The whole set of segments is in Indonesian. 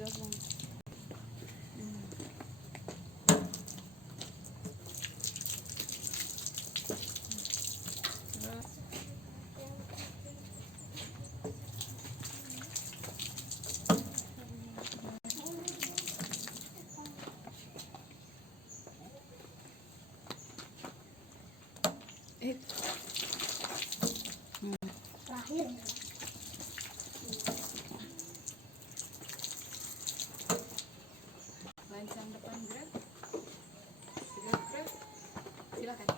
Terakhir. Lancang depan grab. Grab. Silakan.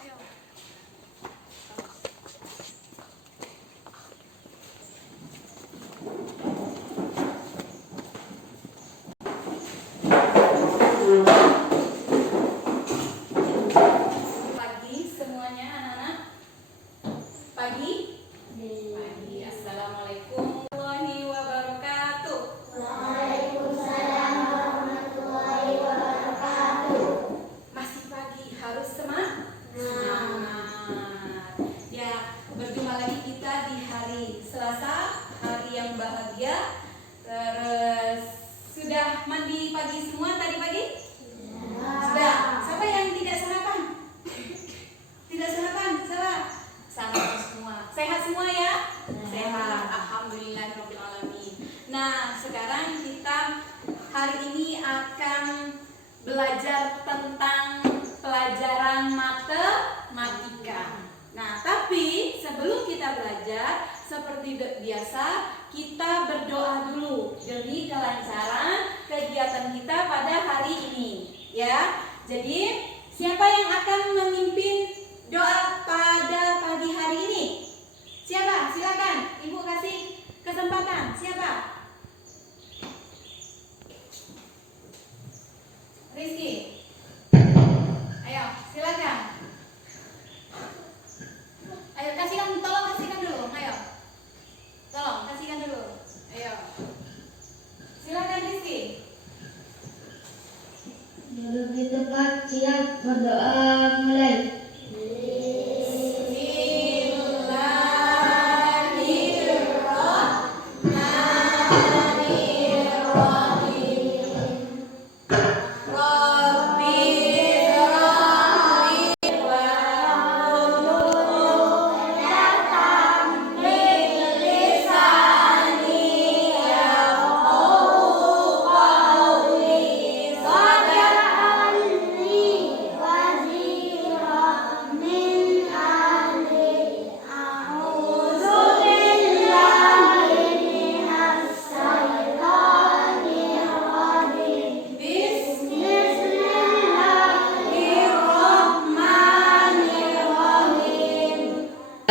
Ayo. Pagi semuanya anak-anak. Pagi. Pagi. Assalamualaikum warahmatullahi wabarakatuh. Waalaikumsalam warahmatullahi wabarakatuh. Masih pagi, harus semangat. Ya, berjumpa lagi kita di hari Selasa, hari yang bahagia. Terus sudah mandi pagi semua tadi pagi? Sudah. Siapa yang tidak sarapan? Tidak sarapan? Salah. Sarapan semua. Sehat semua ya? Sehat. Alhamdulillahirabbil alamin. Nah, sekarang kita hari ini akan belajar tentang pelajaran matematika. Nah, tapi sebelum kita belajar, seperti biasa, kita berdoa dulu demi kelancaran kegiatan kita pada hari ini. Ya, jadi siapa yang akan memimpin doa pada pagi hari ini? Siapa? Silakan, Ibu kasih kesempatan. Siapa? Rizky. Ayo, silakan. Ayo tolong kasihkan dulu. Ayo. Tolong kasihkan dulu. Ayo. Silakan Rizky. Duduk di tempat, siap berdoa, mulai.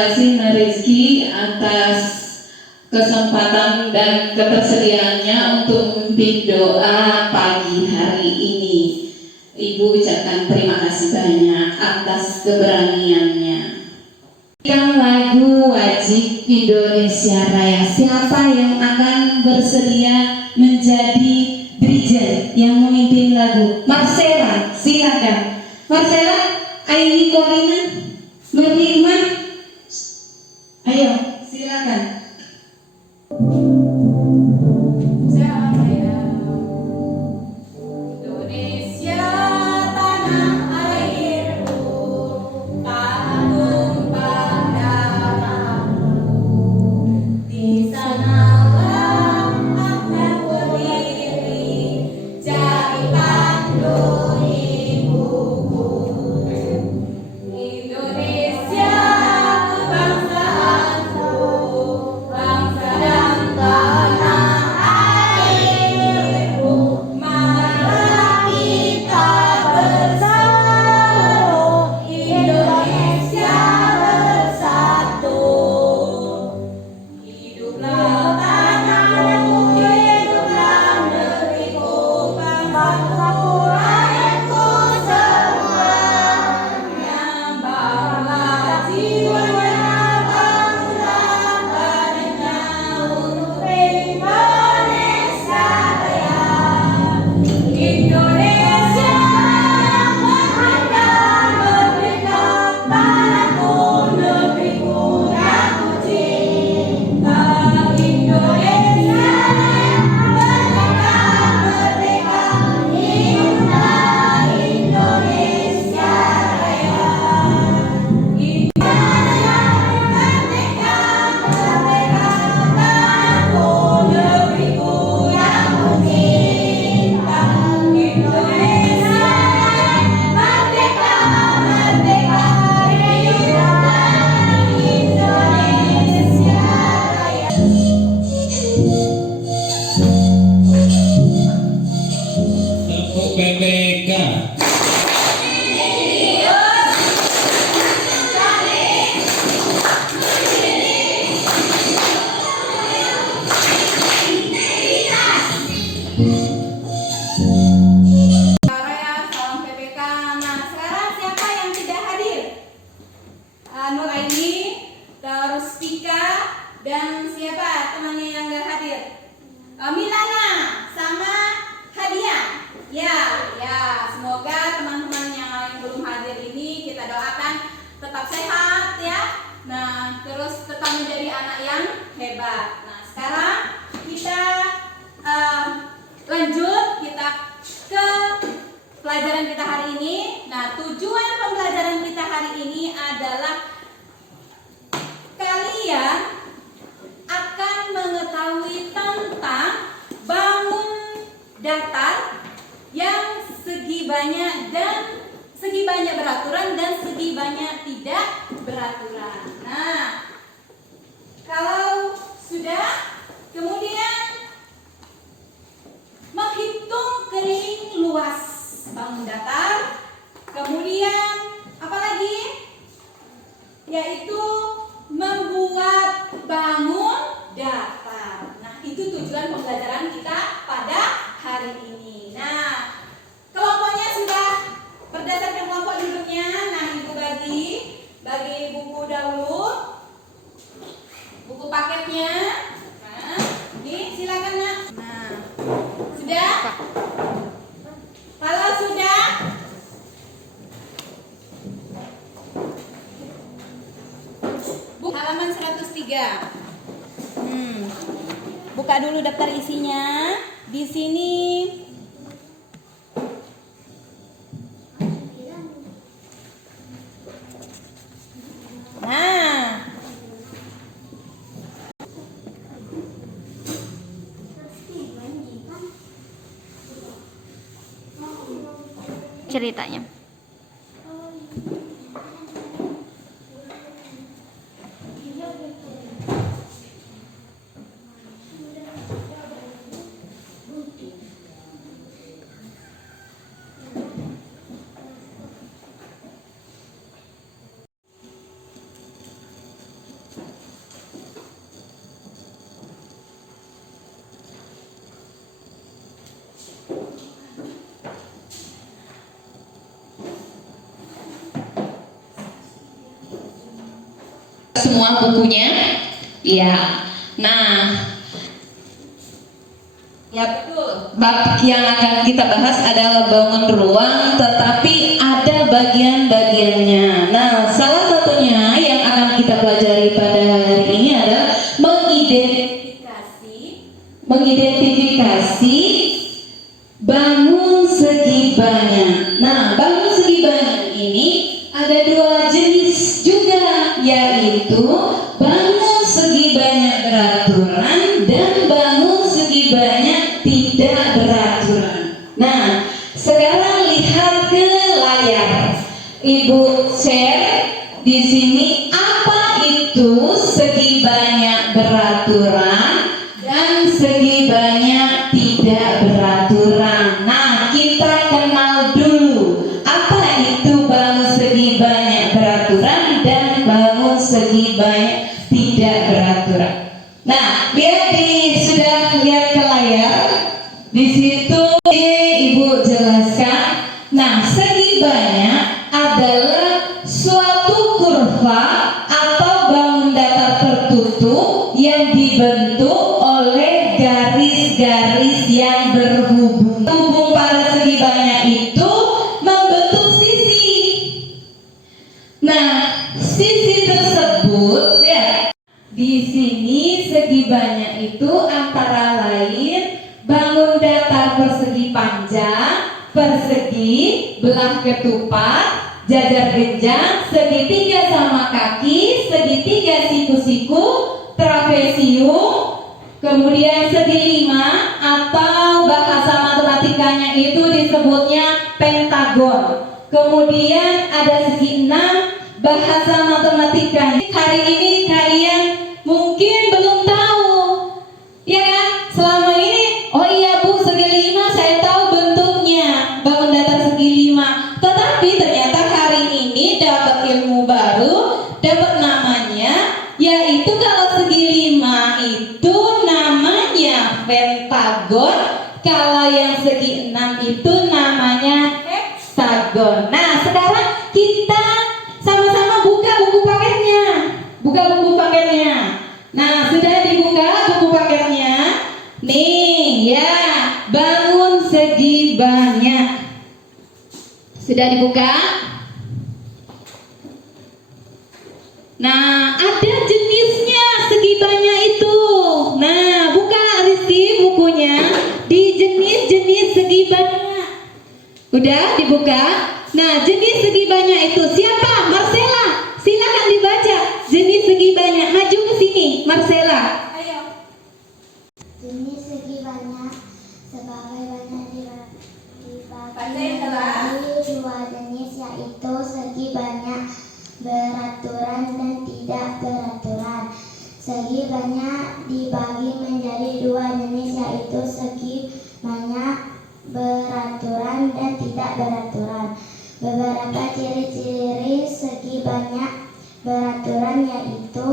Terima kasih Rizky atas kesempatan dan ketersediaannya untuk memimpin doa pagi hari ini. Ibu ucapkan terima kasih banyak atas keberaniannya. Yang lagu wajib Indonesia Raya. Siapa yang akan bersedia menjadi dirijen yang memimpin lagu? Marcella, silakan. Marcella, Aini Corina, Nurhirman. Ayo, silakan. Indonesia tanah airku, tumpah darahmu. Di sanalah aku berdiri, jadi pandu ibuku. PPK. Korea, salam PPK. Nah, sekarang siapa yang tidak hadir? Nur Aini, terus Pika, dan siapa temannya yang nggak hadir? Milana sama Hadiah. Ya, semoga teman-teman yang lain belum hadir ini kita doakan tetap sehat ya. Nah, terus tetap menjadi anak yang hebat. Nah, sekarang kita lanjut kita ke pelajaran kita hari ini. Nah, tujuan pembelajaran kita hari ini adalah kalian akan mengetahui tentang bangun datar yang segi banyak beraturan dan segi banyak tidak beraturan. Nah, kalau sudah, kemudian menghitung keliling luas bangun datar, kemudian apa lagi? Yaitu membuat bangun datar. Nah, itu tujuan pembelajaran kita pada hari ini. Nah, kelompoknya sudah berdasarkan kelompok duduknya. Nah, Ibu bagi buku dahulu, buku paketnya. Nah, ini silakan Nak. Nah, sudah? Kalau sudah, halaman 103. Buka dulu daftar isinya. Di sini nah, ceritanya. Semua bukunya, ya. Nah, ya betul. Bab yang akan kita bahas adalah bangun ruang, tetapi ada bagian-bagiannya. Nah, salah satunya yang akan kita pelajari pada hari ini adalah mengidentifikasi bangun segi banyak. Nah, bangun segi banyak ini ada dua jenis juga, yaitu bangun segi banyak beraturan dan bangun segi banyak tidak beraturan. Nah, sekarang lihat ke layar. Ibu share di sini apa itu segi banyak beraturan dan segi banyak tidak beraturan. Nah, kita kenal dulu apa itu bangun segi banyak beraturan dan bangun segi banyak tidak beraturan. Nah, sudah lihat ke layar. Di situ Ibu jelaskan. Nah, segi banyak adalah suatu kurva atau bangun datar tertutup yang dibentuk oleh garis-garis yang berhubung. Hubung pada segi banyak itu membentuk sisi. Nah, sisi tersebut ya, di sini segi banyak itu antara lain bangun datar persegi panjang, persegi, belah ketupat, jajar genjang, segitiga sama kaki, segitiga siku-siku, trapesium, kemudian segi lima atau bahasa matematikanya itu disebutnya pentagon. Kemudian ada segi enam, bahasa matematikanya. Hari ini kalian mungkin belum tahu, ya kan? Selama ini, oh iya Bu, segi lima saya tahu bentuknya. pentagon. Kalau yang segi 6 itu namanya heksagon. Nah, sekarang kita sama-sama buka buku paketnya. Buka buku paketnya. Nah, sudah dibuka buku paketnya. Nih, ya, bangun segi banyak. Sudah dibuka? Nah, ada jenisnya segi banyak itu. Nah, buka Rizky bukunya di jenis-jenis segi banyak. Udah dibuka? Nah, jenis segi banyak itu siapa? Marcella. Silakan dibaca jenis segi banyak. Maju ke sini, Marcella. Ayo. Jenis segi banyak sebagai banyak dibagi menjadi dua jenis, yaitu segi banyak beraturan dan tidak beraturan. Segi banyak dibagi menjadi dua jenis, yaitu segi banyak beraturan dan tidak beraturan. Beberapa ciri-ciri segi banyak beraturan yaitu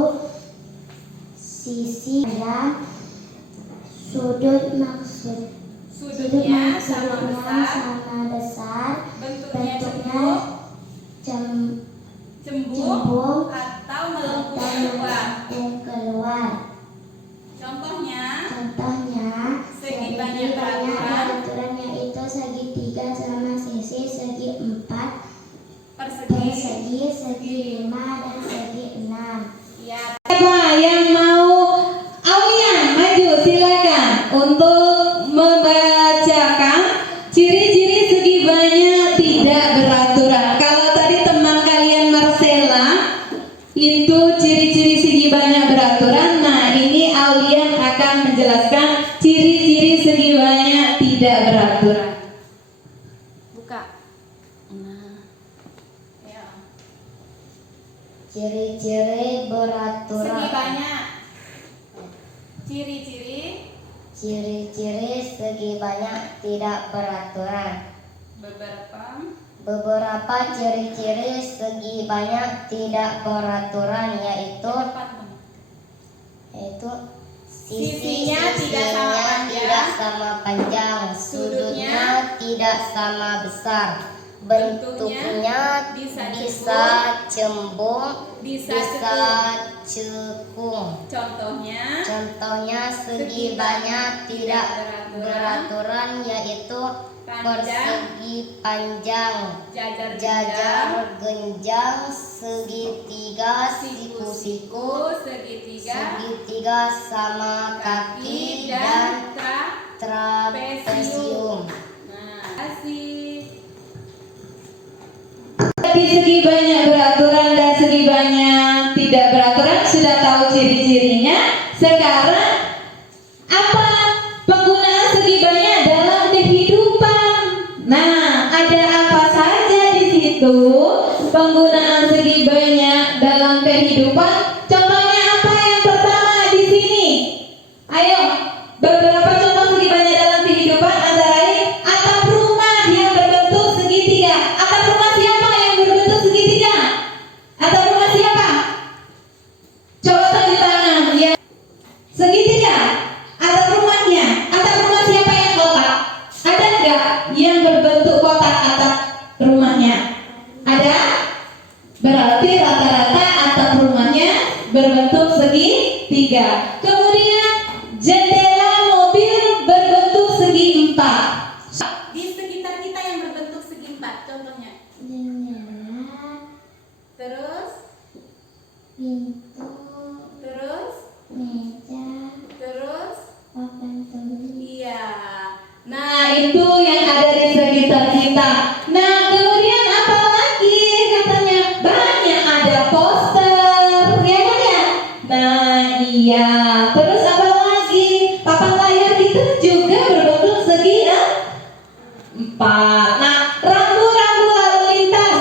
sisi panjang, Sudutnya sama besar, bentuknya cembung atau melengkung keluar. Contohnya Segi banyak beraturan yaitu segitiga sama sisi, segi 4 persegi. segi 5 dan segi 6. Ya. Siapa yang mau? Aulian, maju silakan untuk membacakan ciri-ciri segi banyak tidak beraturan. Kalau tadi teman kalian Marcella itu ciri-ciri segi banyak beraturan, nah ini Aulian akan menjelaskan ciri-ciri segi banyak tidak beraturan. Buka. Nah. Ya. Ciri-ciri Segi beraturan. banyak. Ciri-ciri Ciri-ciri segi banyak tidak beraturan. beberapa Ciri-ciri segi banyak tidak beraturan yaitu Sisinya tidak sama panjang, sudutnya tidak sama besar, bentuknya bisa cembung, bisa cekung. Contohnya Segi banyak tidak beraturan yaitu persegi panjang, jajar genjang, segitiga siku-siku, segitiga sama kaki, dan trapesium. Tadi segi banyak beraturan dan segi banyak tidak beraturan sudah tahu ciri-cirinya. Sekarang apa penggunaan segi banyak dalam kehidupan? Nah, ada apa saja di situ penggunaan segi banyak dalam kehidupan? Contohnya apa yang pertama di sini? Ayo, beberapa contoh segi banyak dalam kehidupan antara lain atap rumah yang berbentuk segitiga. Atap rumah siapa yang berbentuk segitiga? Atap rumah siapa? Coba tunjuk tangan ya. Segitiga. Atap rumahnya. Atap rumah siapa yang kotak? Ada enggak yang berbentuk kotak atap rumahnya? Ada? Berarti rata-rata atap rumahnya berbentuk segitiga. Kemudian jendela mobil berbentuk segi 4. di sekitar kita yang berbentuk segi 4, contohnya. Jendela, Terus pintu, meja, terus papan tulis. iya. Nah, itu yang ada di sekitar kita. Nah, kemudian apa lagi katanya? Banyak ada poster, ya kan ya? Nah, iya. Terus apa lagi? Papan layar itu juga berbentuk segi 4. Nah, rambu-rambu lalu lintas,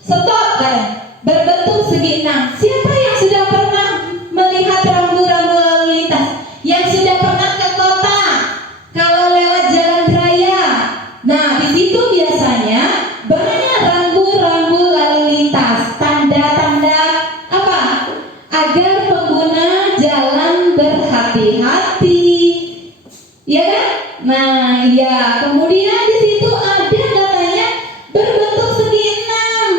stop kan? Berbentuk segi 6. Siapa yang sudah pernah melihat rambu-rambu lalu lintas? Yang sudah pernah ke kota? Kalau lewat jalan raya, nah di situ biasanya banyak rambu-rambu lalu lintas, tanda-tanda apa? Agar pengguna jalan berhati-hati, ya kan? Nah, ya, kemudian di situ ada katanya berbentuk segi enam.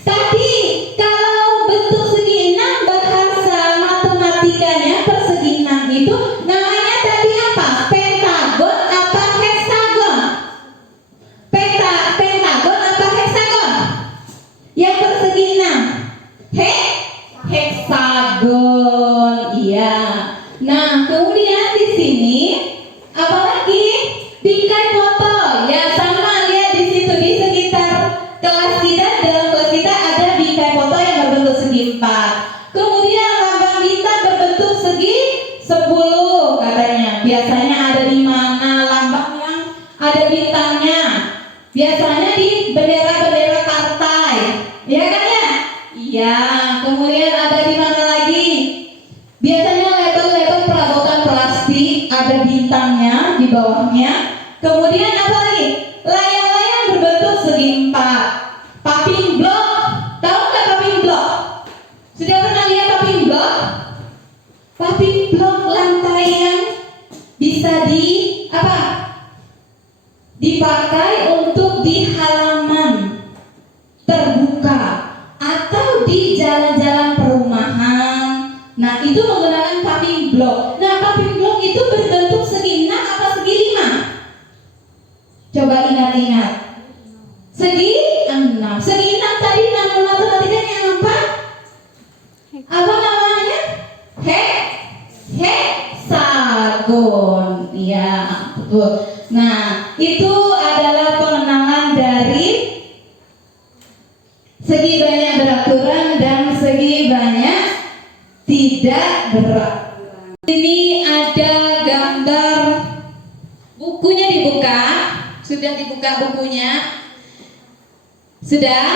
Tadi kalau bentuk segi enam bahasa matematikanya persegi enam itu namanya tadi apa? Pentagon apa heksagon? Pentagon apa heksagon? Yang persegi enam. Heksagon. Iya. Nah, kemudian di sini apalagi bingkai foto. Ya sama, lihat di situ di sekitar kelas kita, dalam kelas kita ada bingkai foto yang berbentuk segi 4. Kemudian lambang bintang berbentuk segi 10 katanya. Biasanya ada di mana lambang yang ada bintangnya? Biasanya di bendera-bendera partai. Ya kan ya? Iya. Kemudian ada di mana lagi? Biasanya label-label perabotan plastik ada bintangnya di bawahnya. Kemudian apa lagi? Layang-layang berbentuk segi 4. Paving block, tahu nggak paving block? Sudah pernah lihat paving block? Paving block lantai yang bisa dipakai untuk di halaman terbuka atau di jalan-jalan perumahan. Nah, itu menggunakan paving block. Nah, paving block itu berbentuk segi 6 apa segi 5? Coba ingat-ingat. Segi 6. Segi 6 tadi nama matematikanya yang apa? Apa namanya? Heksagon. Iya, betul. Nah, itu adalah pengenalan dari segi banyak beraturan dan segi banyak tidak beraturan. Ini ada gambar, bukunya dibuka. Sudah dibuka bukunya? Sudah?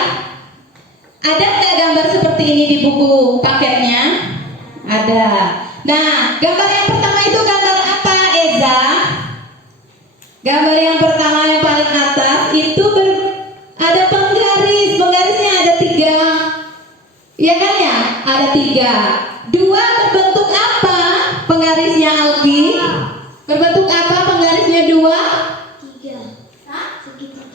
Ada nggak gambar seperti ini di buku paketnya? Ada. Nah, gambar yang pertama itu gambar apa, Eza? Gambar yang pertama yang paling atas itu ada penggaris. Penggarisnya ada 3. Ya kan ya? Ada 3. 2 berbentuk apa penggarisnya, Alki? Berbentuk apa penggarisnya 2? 3.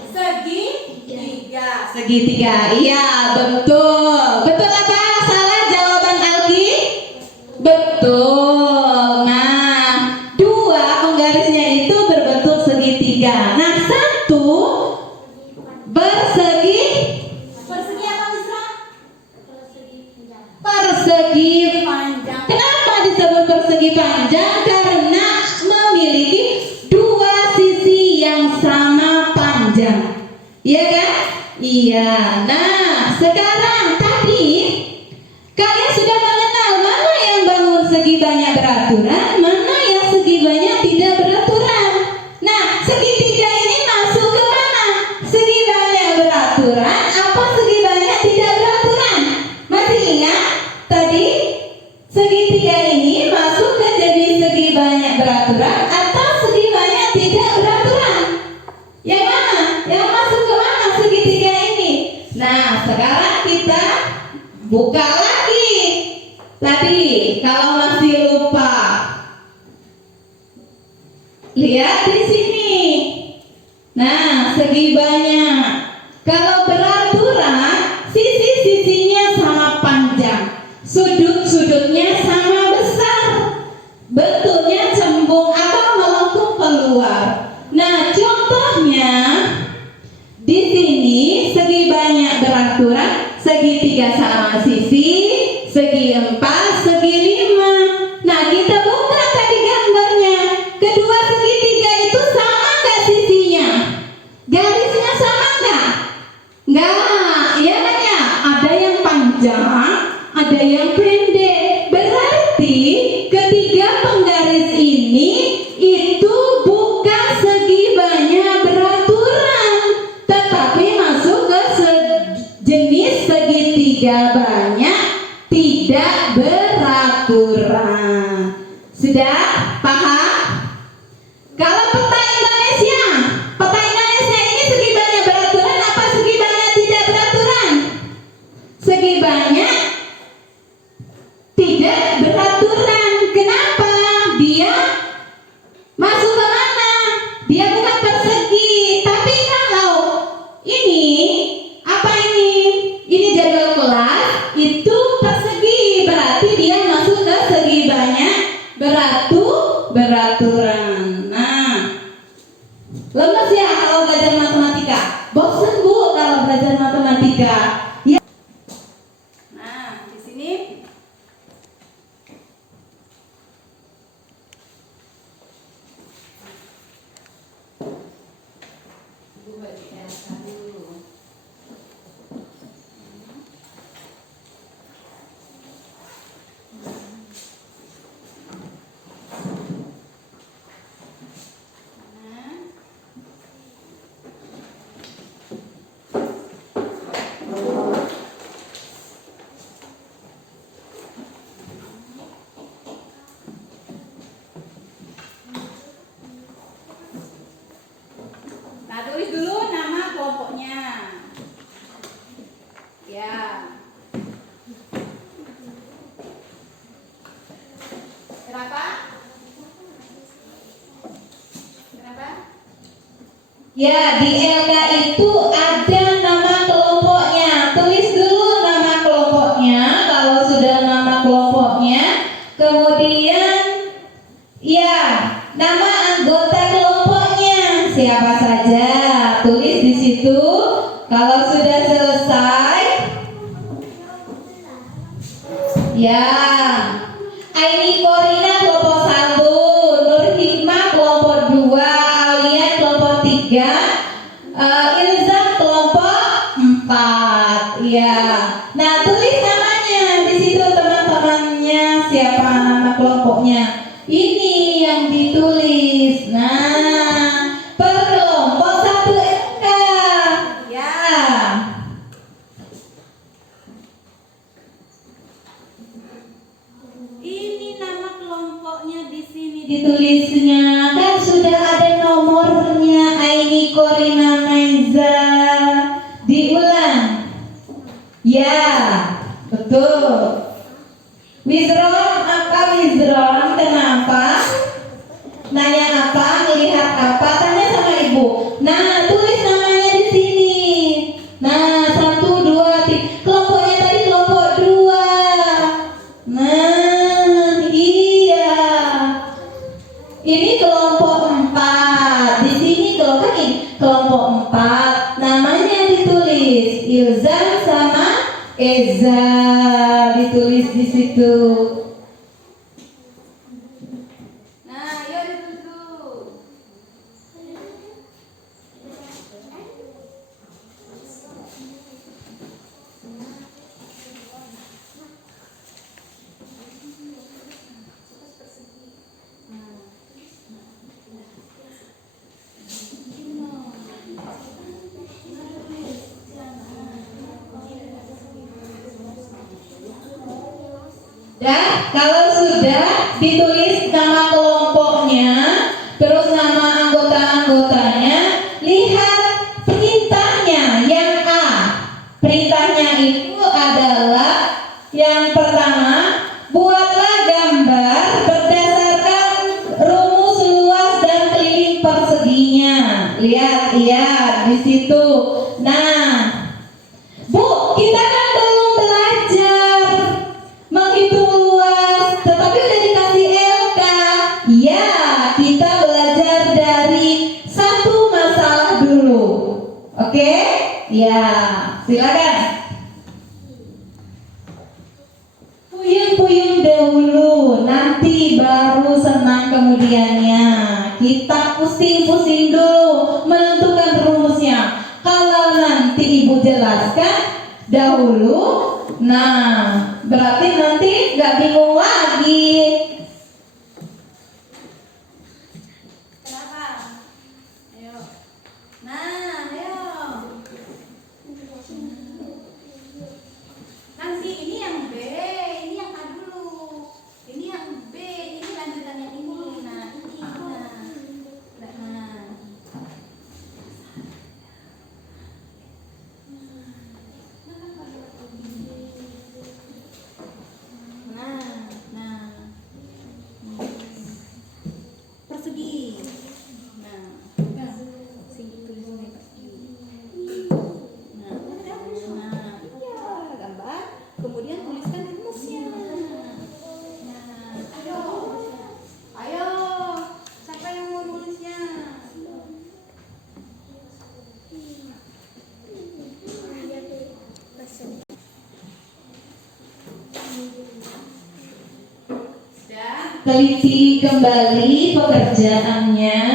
Segitiga. Segitiga. Iya, betul. Betul apa? Salah jawaban Alki? Betul. Nah, 2 penggarisnya itu berbentuk segitiga. Nah, 1 bersegi Persegi apa, Misra? persegi Panjang. Kenapa disebut persegi panjang? Karena memiliki 2 sisi yang sama panjang. Iya kan? Iya. Nah, sekarang tadi kalian sudah mengenal mana yang bangun segi banyak beraturan, mana yang segi banyak tidak beraturan. Nah, segitiga ini masuk ke mana? Segi banyak beraturan apa segi banyak tidak beraturan? Masih ingat tadi? Segitiga ini masuk ke jadi segi banyak beraturan atau segi banyak tidak beraturan? Yang mana? Yang masuk ke mana segitiga ini? Nah, sekarang kita buka lagi. Tadi kalau masih lupa, lihat di sini. Nah, segi banyak. Kalau beraturan, sisi-sisinya sama panjang, sudut-sudutnya sama besar, bentuknya cembung atau melengkung keluar. Nah, contohnya di sini segi banyak beraturan, segitiga sama sisi, segi 4, segi 5. Nah, kita buka tadi gambarnya. Kedua segitiga itu sama nggak sisinya? Garisnya sama nggak? Nggak, ya kan ya? Ada yang panjang, ada yang pendek. Berarti ketiga penggaris ini itu bukan Lemes ya kalau belajar matematika? Bosan Bu kalau belajar matematika? Ya. Nah, di sini Ibu bagi Elsa dulu. Nah, tulis dulu nama kelompoknya. Ya. Kenapa? Kenapa? Ya, di LK itu ada nama kelompoknya. Tulis dulu nama kelompoknya. Kalau sudah nama kelompoknya, kemudian ya, nama anggota kelompoknya siapa saja. Tulis di situ. Kalau sudah selesai, ya, Aini Korina kelompok 1, Nur Hikmah kelompok 2, Alia kelompok 3, Ilzam kelompok 4. Ya. Nah, tulis namanya di situ teman-temannya siapa nama kelompoknya. Ini yang ditulis. Nah, per kelompok 1 LK. Ya. Ini nama kelompoknya di sini ditulisnya. Kan sudah ada nomornya. Aini Korina Naiza. Diulang. Ya, betul. Wizron apa Wizron? Kenapa? Nanya apa? Melihat apa? Tanya sama ibu. Nah, tulis namanya di sini. Nah, 1, 2, 3. Kelompoknya tadi kelompok 2. Nah, iya. Ini kelompok 4. Di sini kelompok 4. Namanya ditulis Ilzam sama Eza, ditulis di situ. Nah, yuk ditulis. Dan kalau sudah ditulis nama kelompoknya, terus nama anggota-anggotanya, lihat perintahnya yang A. Perintahnya itu adalah yang pertama, buatlah gambar berdasarkan rumus luas dan keliling perseginya. Lihat, iya di situ. Nah, Bu, kita kan belum belajar menghitung luas, tetapi udah dikasih LK. Ya, kita belajar dari satu masalah dulu. Oke? Ya, silakan. Puyung-puyung dahulu, nanti baru senang kemudiannya. Kita pusing-pusing dulu menentukan rumusnya. Kalau nanti ibu jelaskan dahulu, nah berarti nanti nggak bingung lagi. Kenapa? Ayo. Nah, ayo. Nanti ini yang B, ini yang A dulu. Ini yang B, ini lanjutannya ini. Nah, ini. Nah. teliti kembali pekerjaannya.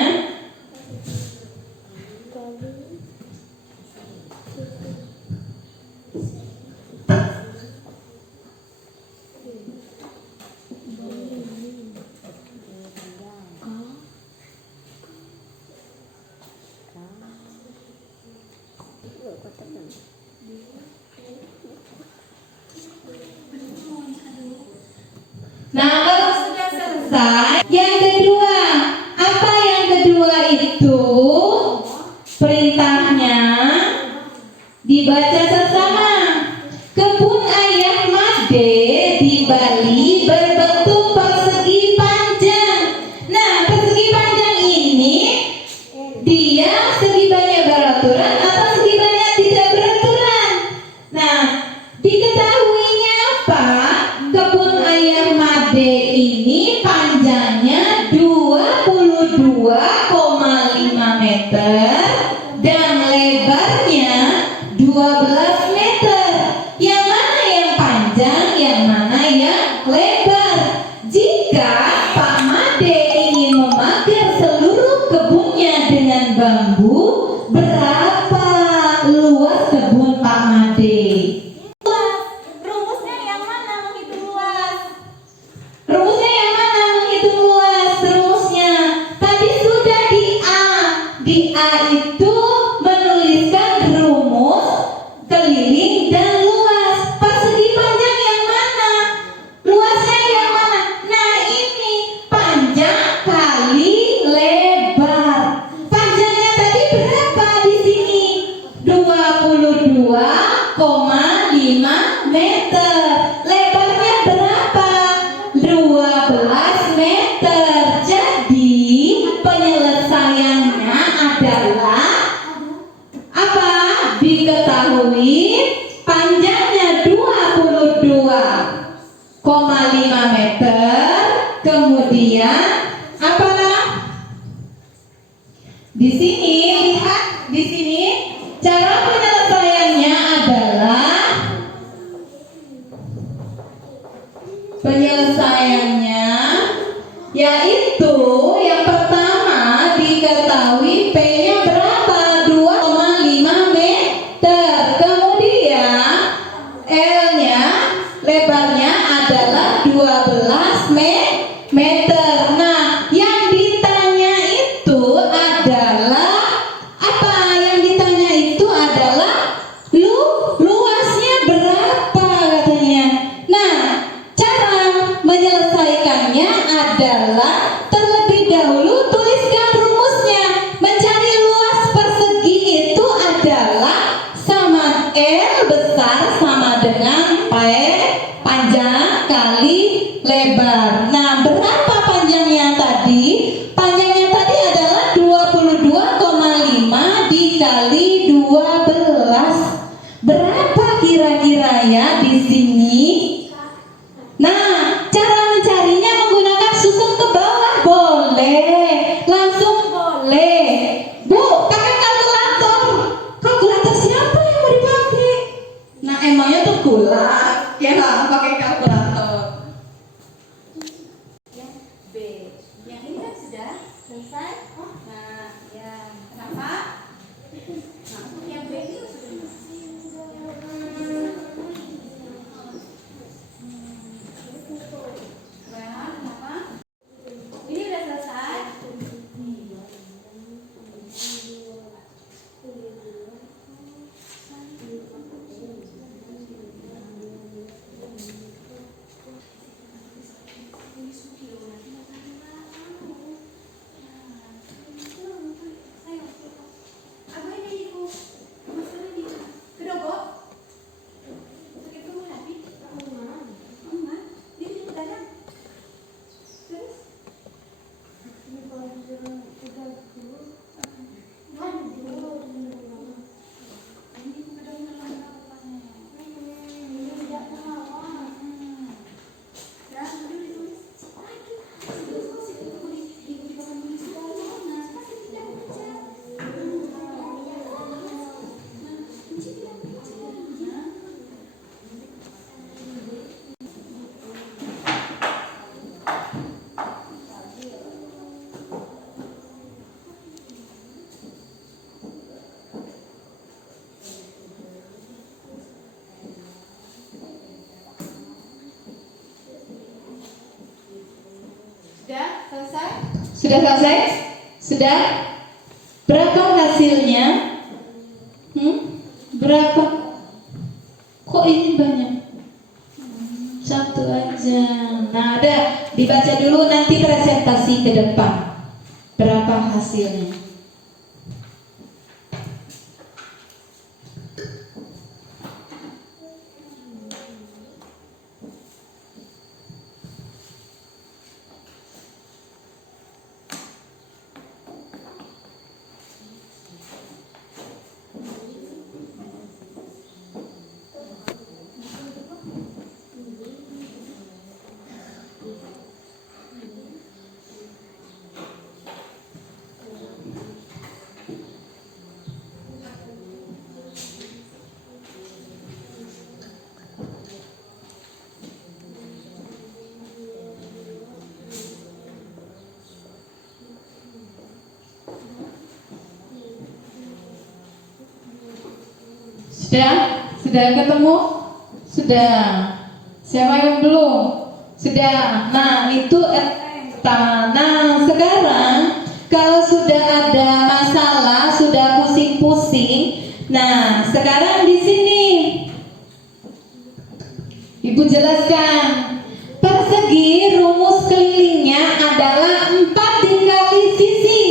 Nah, kalau sudah selesai, yang kedua, apa yang kedua itu? Perintahnya dibaca bersama. Kebun ayah Made di Bali berbentuk persegi panjang. Nah, persegi panjang ini dia segi banyak beraturan atau segi banyak tidak beraturan? Nah, diketahuinya apa? Kebun ayah Made ini panjangnya 22,5 meter dan lebarnya 12 meter. Yang mana yang panjang, yang mana yang lebar? Jika Pak Made ingin memagar seluruh kebunnya dengan bambu, berapa luas kebun Pak Made? Rumusnya yang mana menghitung luas? Rumusnya yang mana menghitung luas? Rumusnya tadi sudah di A. Di A itu menuliskan rumus keliling dan luas. Persegi panjang yang mana? Luasnya yang mana? Nah, ini panjang kali lebar. Panjangnya tadi berapa di sini? 22,5 meter. Lebarnya berapa? 12 meter. Jadi penyelesaiannya adalah apa? Diketahui panjangnya 22,5 meter. Kemudian apa? Di sini lihat, di sini cara penyelesaiannya adalah yaitu yang pertama diketahui P-nya berapa? 2,5 meter. Kemudian L-nya lebarnya adalah 12 meter. Nah, yang ditanya itu adalah apa? Yang ditanya itu adalah luasnya berapa katanya. Nah, cara menyelesaikannya adalah terlebih dahulu tuliskan rumusnya. Mencari luas persegi itu adalah sama L besar sama dengan P panjang kali lebar. Nah, berapa panjangnya tadi? Panjangnya tadi adalah 22,5 dikali 12. Berapa kira-kira ya di sini? Nah, cara mencarinya menggunakan susun ke bawah boleh, langsung boleh. Bu, pakai kalkulator. Kalkulator siapa yang mau dipakai? Nah, emangnya tuh gulat, ya pakai kalkulator. Yang B. Yang ini kan sudah selesai. Nah, ya. Kenapa? selesai? Sudah selesai? Sudah? Berapa hasilnya? Berapa? Kok ini banyak? Satu aja. Nah, ada dibaca dulu nanti presentasi ke depan. Berapa hasilnya? Sudah? Sudah ketemu? Sudah. Siapa yang belum? Sudah. Nah, itu nah, sekarang kalau sudah ada masalah, sudah pusing-pusing. Nah, sekarang di sini Ibu jelaskan. Persegi rumus kelilingnya adalah 4 dikali sisi.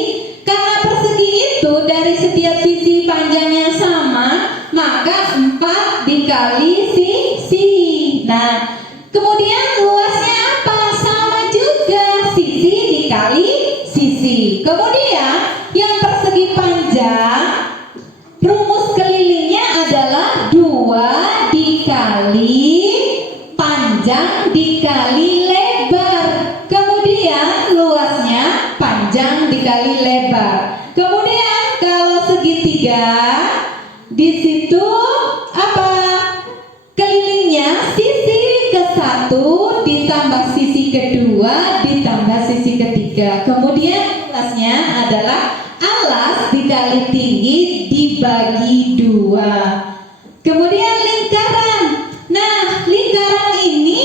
Karena persegi itu dari setiap sisi panjangnya sama, maka 4 dikali sisi. Nah, kemudian luasnya apa? Sama juga, sisi dikali sisi. Kemudian yang persegi panjang, rumus kelilingnya adalah 2 dikali panjang dikali lebar. Kemudian luasnya panjang dikali lebar. Kemudian kalau segitiga, di situ apa? Kelilingnya sisi ke-1 ditambah sisi kedua ditambah sisi ketiga. Kemudian luasnya adalah alas dikali tinggi dibagi 2. Kemudian lingkaran. Nah, lingkaran ini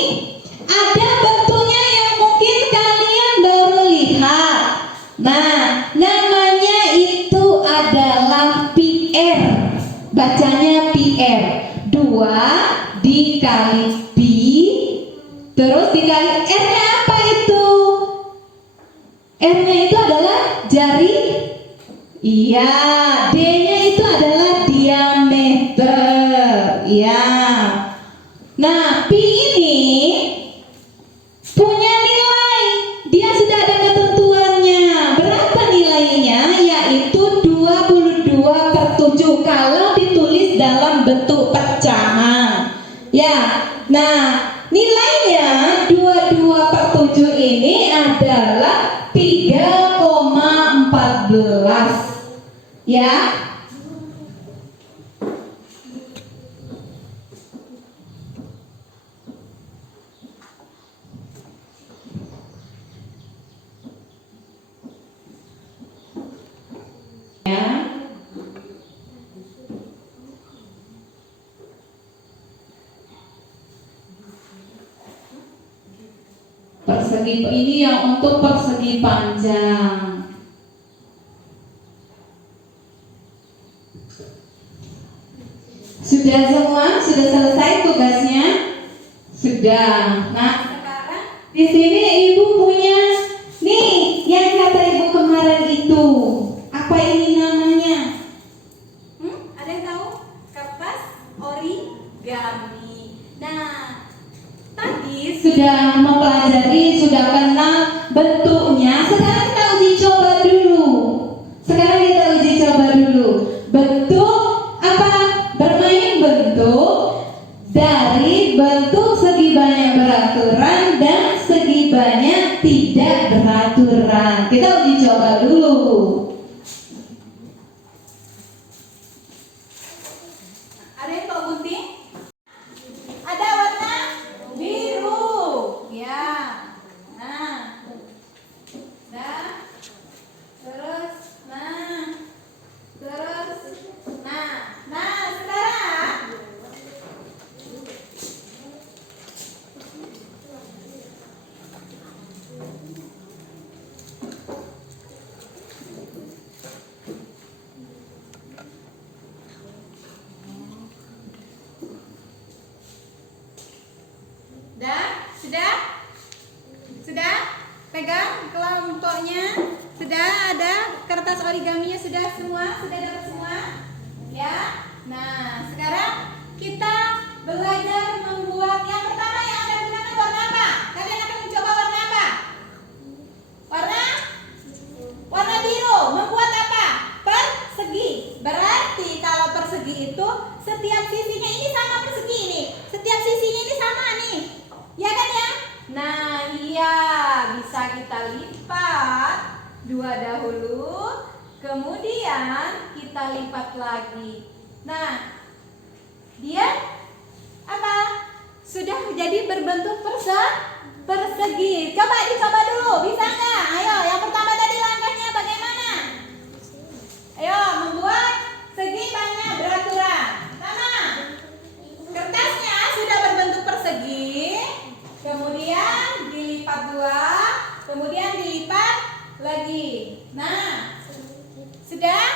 ada bentuknya yang mungkin kalian baru lihat. Nah, namanya itu adalah PR. Bacanya PR. 2 dikali pi, terus dikali R-nya apa itu? R-nya itu adalah jari. Iya, D-nya itu adalah diameter. Iya. Nah, pi ini punya nilai. Dia sudah ada ketentuannya. Berapa nilainya? Yaitu 22/7 kalau ditulis dalam bentuk pecahan. Ya. Nah, nilainya 22/7 ini adalah 3,14. Ya. Persegi ini yang untuk persegi panjang. Sudah semua? Sudah selesai tugasnya? Sudah. Nah, Sekarang di sini Ibu punya nih yang kata Ibu kemarin itu. Apa ini namanya? ada yang tahu? Kertas origami. Nah, tadi Sudah mempelajari, sudah kenal bentuknya. Sekarang kita uji coba dulu. Sekarang kita uji coba dulu. Bentuk apa? Bermain bentuk dari bentuk segi banyak beraturan dan segi kelompoknya? Sudah ada kertas origaminya sudah semua? Sudah dapat semua? Ya. Nah, sekarang kita belajar membuat yang pertama yang akan digunakan warna apa? Kalian akan mencoba warna apa? Warna biru. Membuat apa? Persegi. Berarti kalau persegi itu setiap sisinya ini sama persegi ini. Setiap sisinya ini sama nih. Ya kan ya? Nah, iya, bisa kita lipat dua dahulu, kemudian kita lipat lagi. Nah, dia apa? Sudah jadi berbentuk persegi. Dicoba dulu, bisa nggak? Ayo, yang pertama tadi langkahnya bagaimana? Ayo, membuat segi banyak beraturan. Pertama, kertasnya sudah berbentuk persegi, kemudian dilipat dua, kemudian dilipat lagi. Nah, sudah?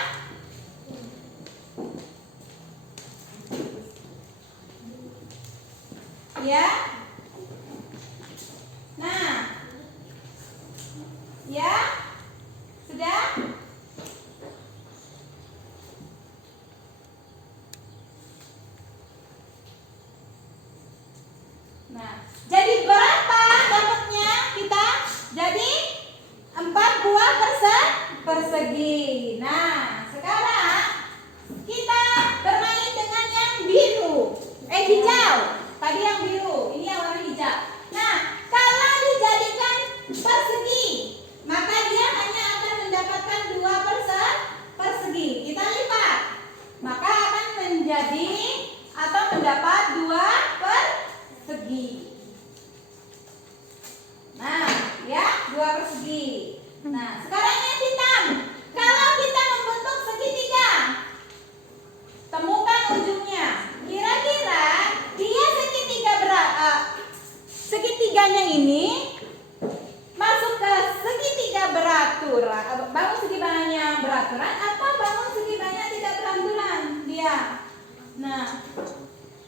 Ya. Nah. Ya. Sudah? Nah, jadi berapa dapatnya kita? Jadi 4 buah persegi. Nah, sekarang kita bermain dengan yang biru. Hijau. Tadi yang biru, ini yang warna hijau. Nah, kalau dijadikan persegi, maka dia hanya akan mendapatkan 2 persegi. Kita lipat, maka akan menjadi atau mendapat 2 persegi. Nah, ya, 2 persegi. Nah, sekarang yang hitam. Kalau kita membentuk segitiga, temukan ujungnya. Kira-kira dia segitiganya ini masuk ke segitiga beraturan, bangun segi banyak beraturan atau bangun segi banyak tidak beraturan dia. Nah,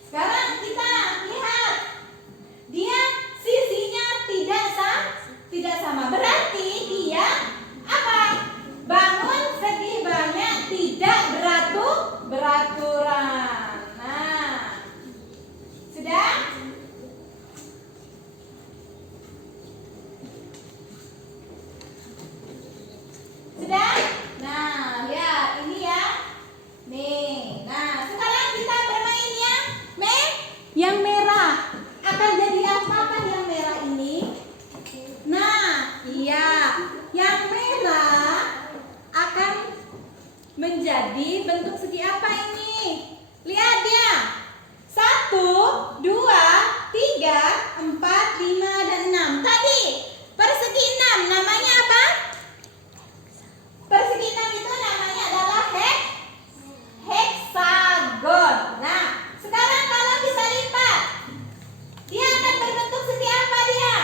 sekarang kita lihat dia sisinya tidak sama. Berarti dia apa? Bangun segi banyak tidak beraturan. Nah, sudah? Sudah? Nah, lihat ini ya. Nih. Nah, sekarang kita bermain yang merah. Akan jadi apa yang merah ini? Nah, iya. Yang merah akan menjadi bentuk segi apa ini? Lihat dia. 1, 2, 3, 4, 5, dan 6. Tadi persegi 6 namanya apa? Persegi 6 itu namanya adalah heksagon. Nah, sekarang kalau kita lipat, dia akan berbentuk segi apa dia?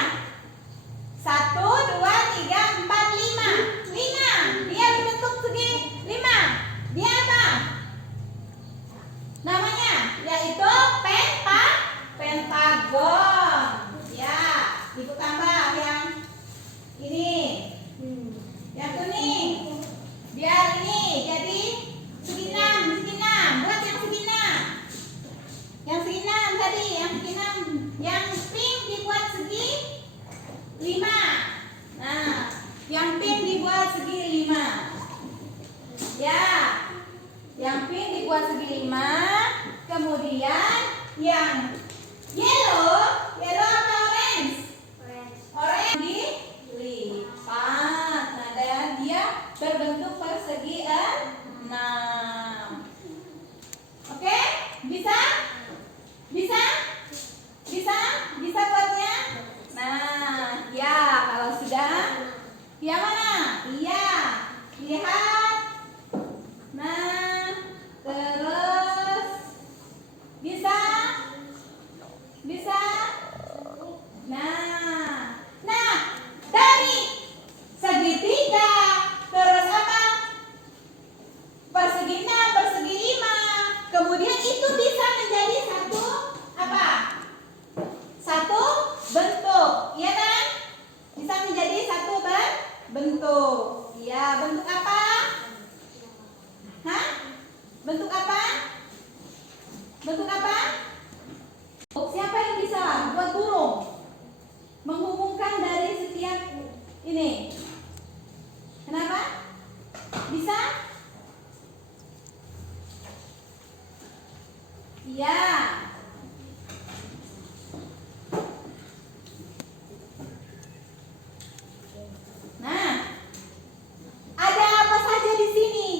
1, 2, 3, 4, 5. 5. Dia berbentuk segi 5. Dia apa? Namanya yaitu pentagon. Ya, ibu tambah yang ini. Yang kuning. Biar ini jadi segi 6. Buat yang segi 6. Yang segi 6 tadi, yang segi 6. Yang pink dibuat segi 5. Nah, yang pink dibuat segi 5. Ya. Yang pink dibuat segi 5. Kemudian yang yellow apa orange? Orange dilipat. Nah, dan dia berbentuk persegi 6. Oke? Bisa? Bisa buatnya? Nah, ya, kalau sudah, yang mana? Iya. Lihat. Nah, terus bisa? Bentuk apa? Siapa yang bisa buat burung? Menghubungkan dari setiap ini. Kenapa? Bisa? Iya. Nah, ada apa saja di sini?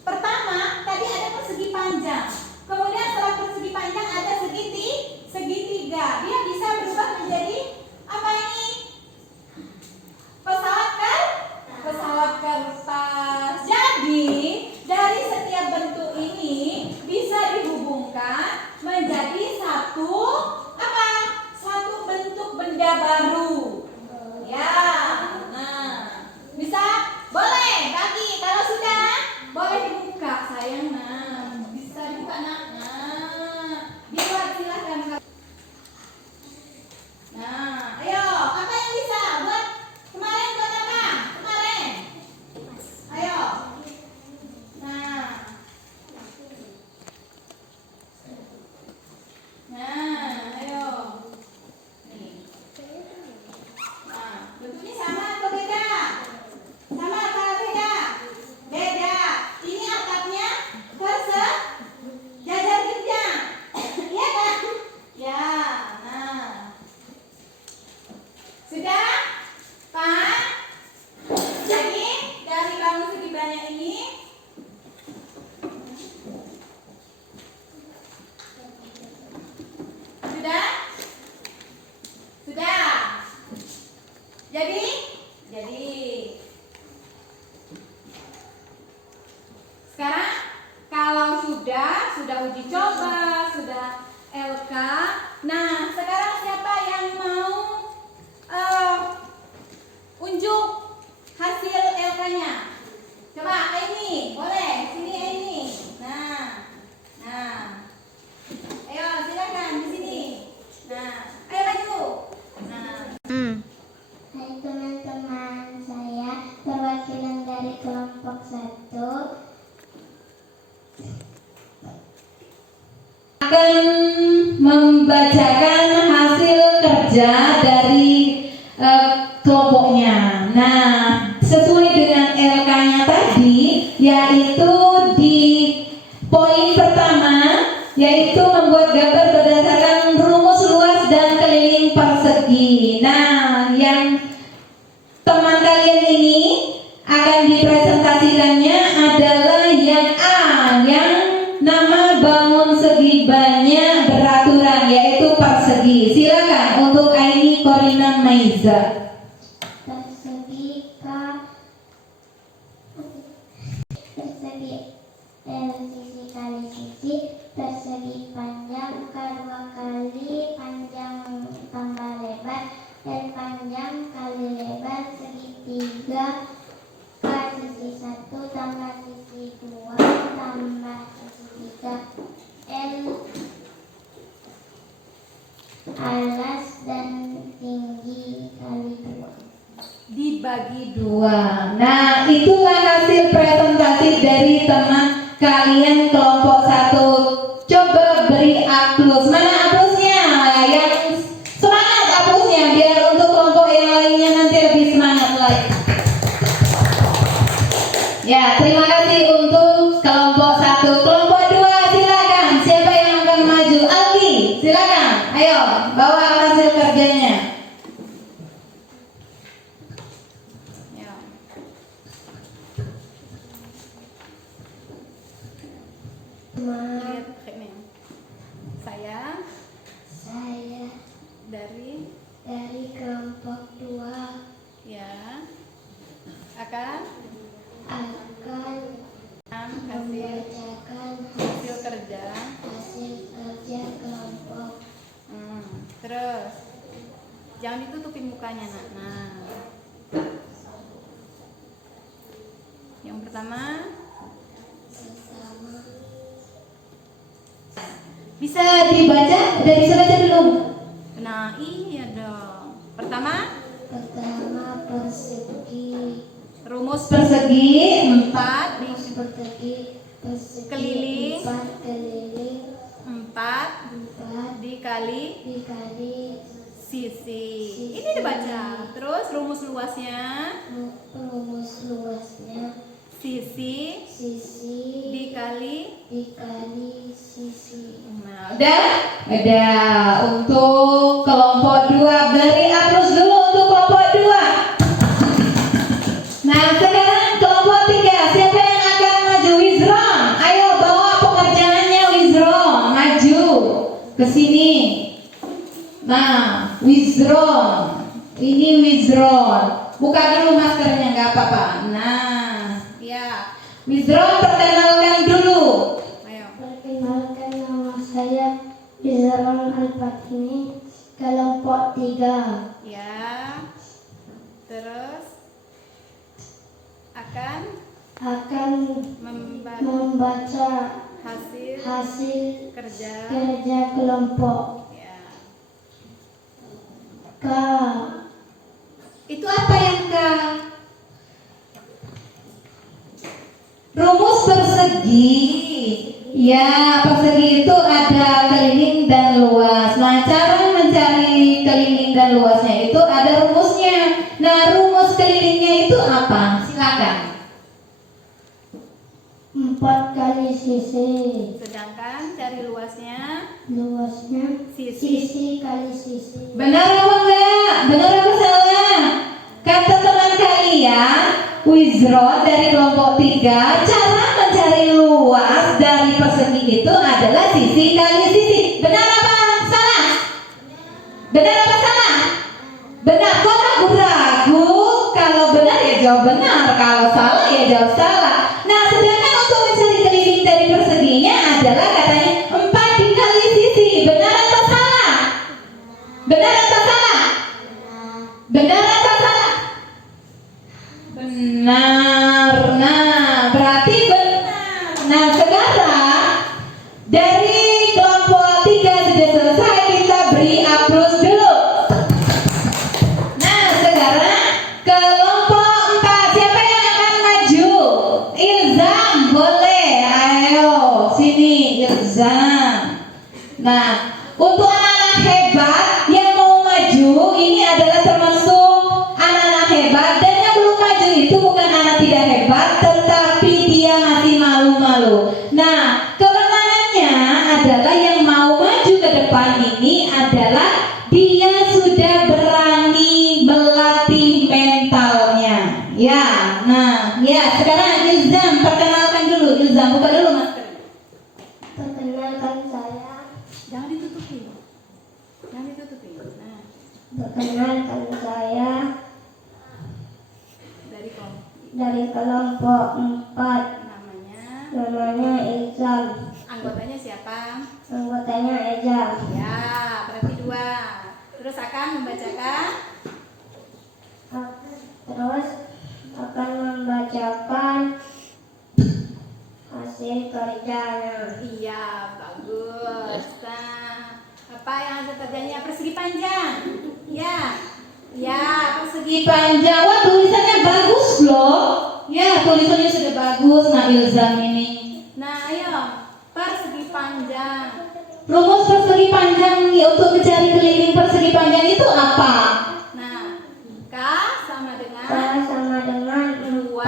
Pertama, tadi ada persegi panjang. Kemudian setelah persegi panjang ada segitiga. Dia bisa berubah menjadi apa ini? Pesawat kertas. Jadi, dari setiap bentuk ini bisa dihubungkan menjadi satu apa? Satu bentuk benda baru. Ya. Nah, bisa? Boleh bagi. Kalau sudah, boleh dibuka sayang. Nah, bisa dibuka nak. Nah, dibuat silahkan. Nah, ayo, apa yang bisa buat kemarin buat apa? Kemarin. Ayo. Nah. Nah, ayo. Nih. Nah, bentuknya sama atau beda? Sama atau beda? Beda. Ini atapnya jajar genjang. Iya kan? Ya. Nah. Sudah? Pak? Jadi dari bangun segi banyak ini sudah? Sudah. Jadi sekarang kalau sudah uji coba, sudah LK. Nah, sekarang siapa yang mau unjuk hasil LK-nya? Coba Aini, boleh? Sini Aini. Nah. Ayo silakan di sini. Nah, ayo maju. Nah. Hai teman-teman, saya perwakilan dari kelompok 1 akan membacakan hasil kerja dari kelompoknya. Nah, sesuai dengan LK-nya tadi, yaitu di poin pertama, yaitu membuat gambar berdasarkan rumus luas dan keliling persegi. Nah, yang teman kalian ini akan dipresentasikannya adalah yang A, yang nama bangun segi banyak beraturan, yaitu persegi. Silakan untuk Aini Korina Maiza. persegi sisi kali sisi, persegi panjang K2 kali panjang tambah lebar, dan panjang kali lebar, segitiga K sisi 1 tambah sisi 2 tambah sisi 3 L alas dan tinggi kali 2 Dibagi 2. Nah, itulah hasil presentasi dari teman kalian kelompok 1. Coba beri aplaus. Mana applausnya? Yang semangat applausnya biar untuk kelompok yang lainnya nanti lebih semangat lagi. Ya, terima kasih untuk kelompok 1. Kelompok 2 silakan. Siapa yang akan maju? Alki, silakan. Ayo, bawa hasil kerjanya. Ya. Lihat ini. Saya dari kelompok 2 ya akan membacakan hasil kerja. hasil kerja kelompok. Terus jangan ditutupin mukanya nak. Nah, yang pertama Sesama bisa dibaca? Udah bisa baca belum? nah iya dong. Pertama persegi Rumus persegi 4 persegi Keliling. 4 keliling 4 4 dikali dikali sisi. Ini dibaca. Terus rumus luasnya rumus luasnya sisi dikali. sisi. Nah, udah untuk kelompok 2 beri aplaus dulu untuk kelompok 2. Nah, sekarang kelompok 3, siapa yang akan maju? Wizron, ayo bawa pengerjaannya Wizron, maju ke sini. Nah, Wizron, ini Wizron, buka dulu maskernya, nggak apa-apa. Nah, Ya, Wizron perkenalkan dulu. ayo. Perkenalkan, nama saya Wizron Al-Fatini, kelompok 3. Ya. Terus akan membaca hasil kerja. kelompok. Ya. K. Itu apa yang K? Rumus persegi. Ya, persegi itu ada keliling dan luas. Nah, cara mencari keliling dan luasnya itu ada rumusnya. Nah, rumus kelilingnya itu apa? Silakan. 4 kali sisi. Sedangkan cari luasnya Luasnya sisi kali sisi. Benar apa enggak? Benar apa salah? Kata teman kalian, Wizron dari kelompok 3, cara mencari luas dari persegi itu adalah sisi kali sisi. Benar apa salah? Benar apa salah? Benar. Kok ragu-ragu? Kalau benar ya jawab benar, kalau salah ya jawab salah. Nah, sedangkan untuk mencari keliling dari perseginya adalah katanya 4 dikali sisi. Benar atau salah? Benar atau salah? Benar atau salah? Benar. Nah, berarti benar. Nah, sekarang dari kelompok 3 sudah selesai, kita beri aplaus dulu. Nah, sekarang kelompok 4, siapa yang akan maju? Ilzam, boleh. Ayo, sini Ilzam. Nah, untuk anak-anak hebat yang mau maju, ini adalah termasuk anak-anak hebat, dan yang belum maju itu bukan anak tidak hebat, tetapi dia masih malu-malu. Nah, kewenangannya adalah yang mau maju ke depan ini adalah dia sudah berani melatih mentalnya. Ya, nah, ya sekarang Ilzam perkenalkan dulu. Ilzam, buka dulu masker. Perkenalkan saya. jangan ditutupin. Nah, Perkenalkan saya dari kelompok dari kelompok 4. namanya Ilzam. anggotanya siapa? Anggotanya Eza. Ya, berarti 2. Terus akan membacakan Terus akan membacakan hasil kerjanya. iya, bagus. Nah, apa yang ada kerjanya? Persegi panjang. Ya, persegi Panjang, wah tulisannya bagus loh. Ya, tulisannya sudah bagus. Nah, Ilzam ini. Nah, ayo, persegi panjang. Rumus persegi panjang untuk mencari keliling persegi panjang itu apa? Nah, K sama K dengan sama dengan 2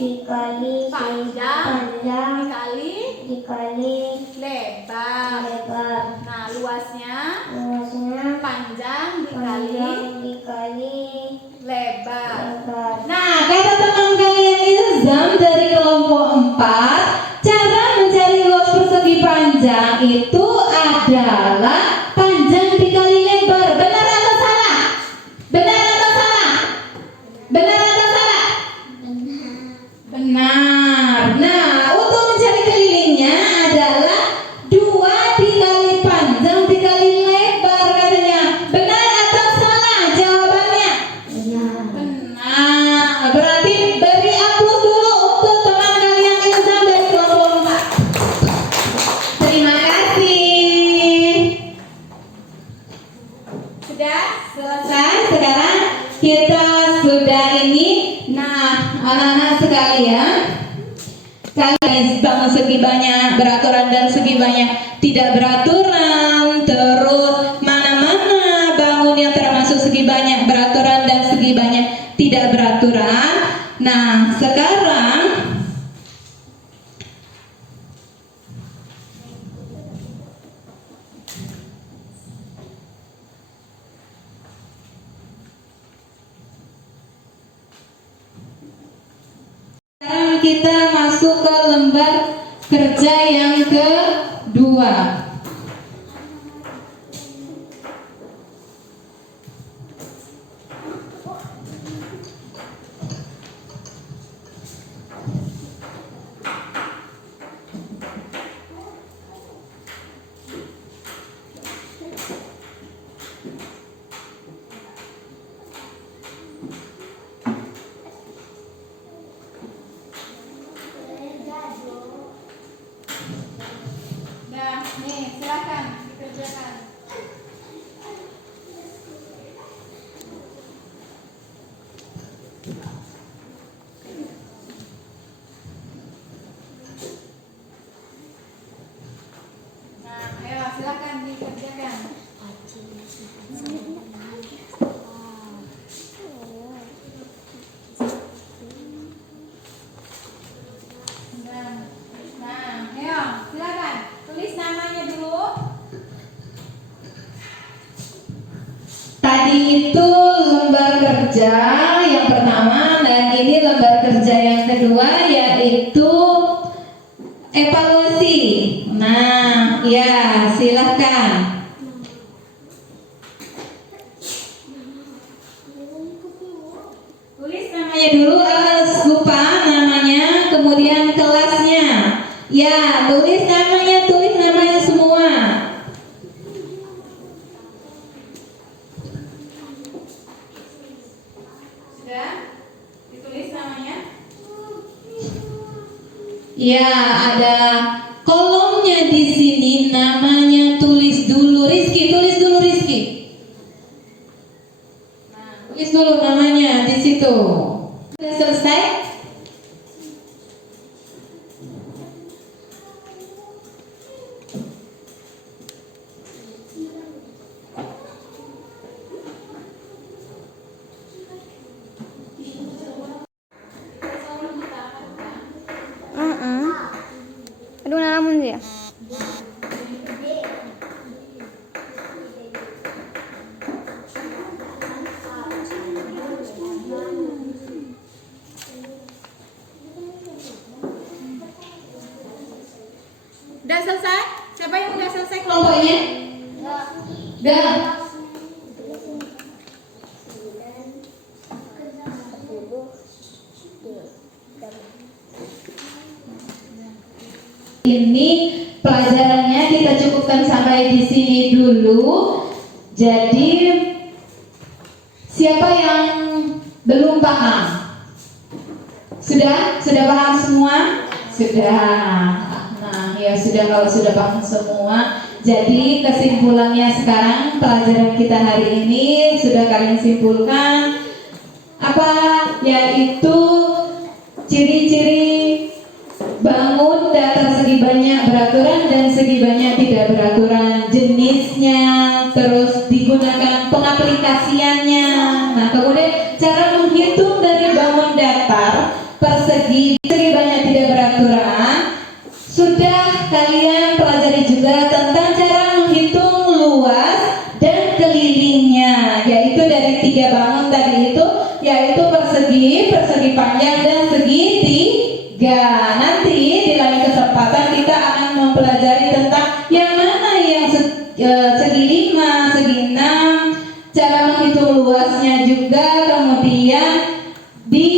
dikali panjang dikali lebar. Nah, luasnya panjang dikali lebar. Nah, kata teman kalian Ilzam dari kelompok 4, cara mencari luas persegi panjang itu adalah panjang dikali lebar. Benar atau salah? Benar atau salah? Benar atau salah? Benar. Nah, untuk mencari kelilingnya adalah 2 dikali panjang dikali lebar katanya. Benar atau salah jawabannya? Benar. Berarti beri aplaus dulu untuk teman kalian Ilzam dari kelompok 4. Terima kasih. Sudah Selesai. Sekarang kita sudah ini. Nah, anak-anak sekalian, Kalian bangun segi banyak, beraturan dan segi banyak tidak beraturan. Terus mana-mana bangun yang termasuk segi banyak, beraturan dan segi banyak tidak beraturan. Nah sekarang kita masuk ke lembar kerja yang kedua. Nah, nih silakan dikerjakan. Nah, ayo silakan dikerjakan. Nah, ayo silakan tulis namanya dulu. Tadi itu lembar kerja yang pertama dan ini lembar kerja yang kedua yaitu evaluasi. Nah, ya silahkan. Tulis namanya dulu, lupa namanya, kemudian kelasnya. Ya, tulis namanya semua. Sudah ditulis namanya. Ya, ada kolomnya di sini, namanya tulis dulu. Rizky, tulis dulu Rizky. Nah, tulis dulu namanya di situ. Sudah selesai? Aduh, namun dia. Udah selesai? Siapa yang udah selesai Kelompoknya? Dah. Ini pelajarannya kita cukupkan sampai di sini dulu. Jadi siapa yang belum paham? Sudah paham semua? Sudah. Nah, ya sudah, kalau sudah paham semua. Jadi kesimpulannya sekarang pelajaran kita hari ini sudah kalian simpulkan apa? Yaitu ciri-ciri bangun datar segi banyak beraturan dan segi banyak tidak beraturan, jenisnya, terus digunakan pengaplikasiannya. Nah, kemudian cara menghitung dari bangun datar persegi segi banyak tidak beraturan. Sudah kalian pelajari juga tentang cara menghitung luas dan kelilingnya, yaitu dari 3 bangun tadi itu, yaitu persegi panjang dan segitiga. Nanti di lain kesempatan kita akan mempelajari tentang yang mana yang segi 5, segi 6, cara menghitung luasnya juga, kemudian di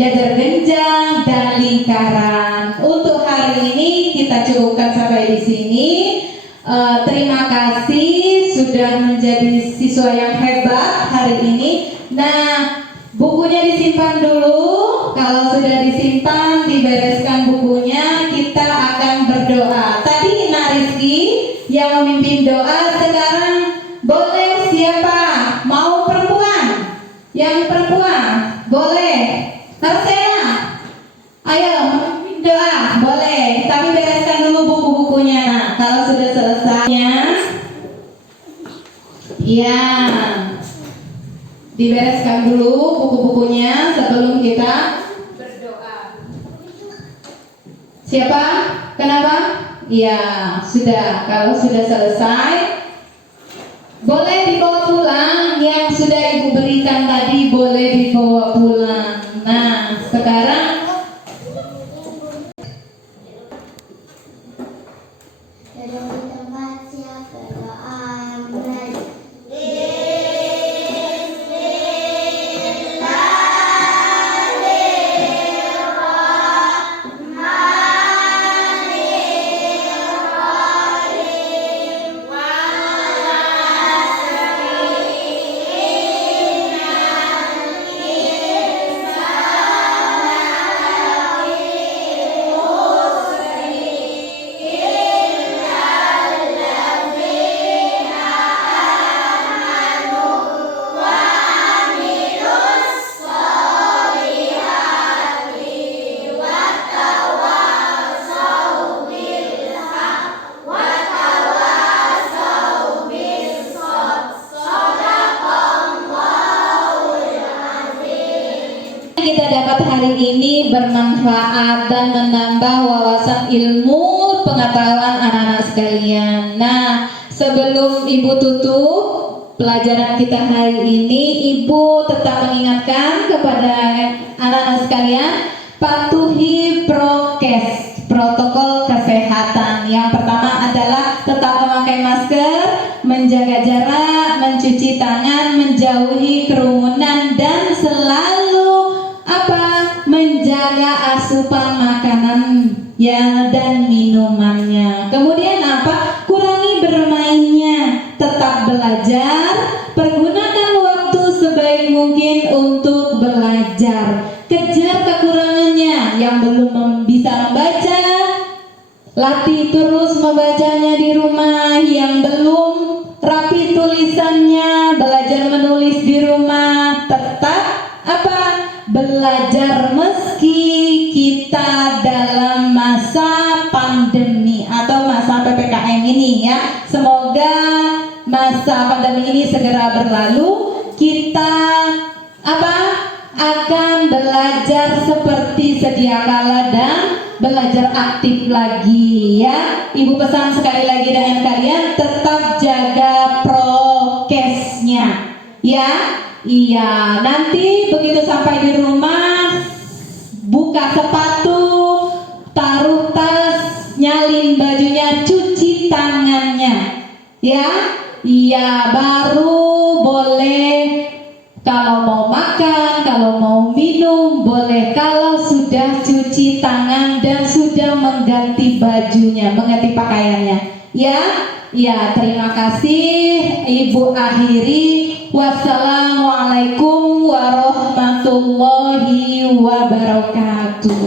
jajar genjang dan lingkaran. Untuk hari ini kita cukupkan sampai di sini. Terima kasih sudah menjadi siswa yang hebat hari ini. Nah, bukunya disimpan dulu. Kalau sudah disimpan, dibereskan bukunya, kita akan berdoa. Tadi Rizky yang memimpin doa. Sekarang boleh siapa? Mau perempuan? Yang perempuan boleh. Marcella, ayo memimpin Doa, boleh. Tapi bereskan dulu buku-bukunya. Nah, kalau sudah selesai, ya, dibereskan dulu buku-bukunya sebelum kita berdoa. Siapa? Kenapa? Ya, sudah. Kalau sudah selesai, boleh dibawa pulang. Yang sudah Ibu berikan tadi boleh dibawa pulang. Nah, sekarang Duduk di tempat siap berdoa. Mulai. kita dapat hari ini bermanfaat dan menambah wawasan ilmu pengetahuan anak-anak sekalian. Nah, sebelum Ibu tutup pelajaran kita hari ini, Ibu tetap mengingatkan kepada anak-anak sekalian, patuhi prokes, protokol kesehatan. Yang pertama adalah tetap memakai masker, menjaga jarak, mencuci tangan, menjauhi kerumunan, dan selalu menjaga asupan makanan ya dan minumannya. Kemudian kurangi bermainnya, tetap belajar, pergunakan waktu sebaik mungkin untuk belajar. Kejar kekurangannya, yang belum bisa membaca, latih terus membacanya di rumah. Yang belum rapi tulisannya, belajar menulis di rumah. Tetap belajar meski kita dalam masa pandemi atau masa PPKM ini ya. Semoga masa pandemi ini segera berlalu. Kita akan belajar seperti sedia kala dan belajar aktif lagi ya. Ibu pesan sekali lagi dengan kalian, tetap jaga prokesnya ya. Iya, nanti begitu sampai di rumah, buka sepatu, taruh tas, nyalin bajunya, cuci tangannya ya. Iya, baru boleh kalau mau makan, kalau mau minum boleh, kalau sudah cuci tangan dan sudah mengganti bajunya, mengganti pakaiannya ya. Ya, terima kasih. Ibu akhiri. Wassalamualaikum warahmatullahi wabarakatuh.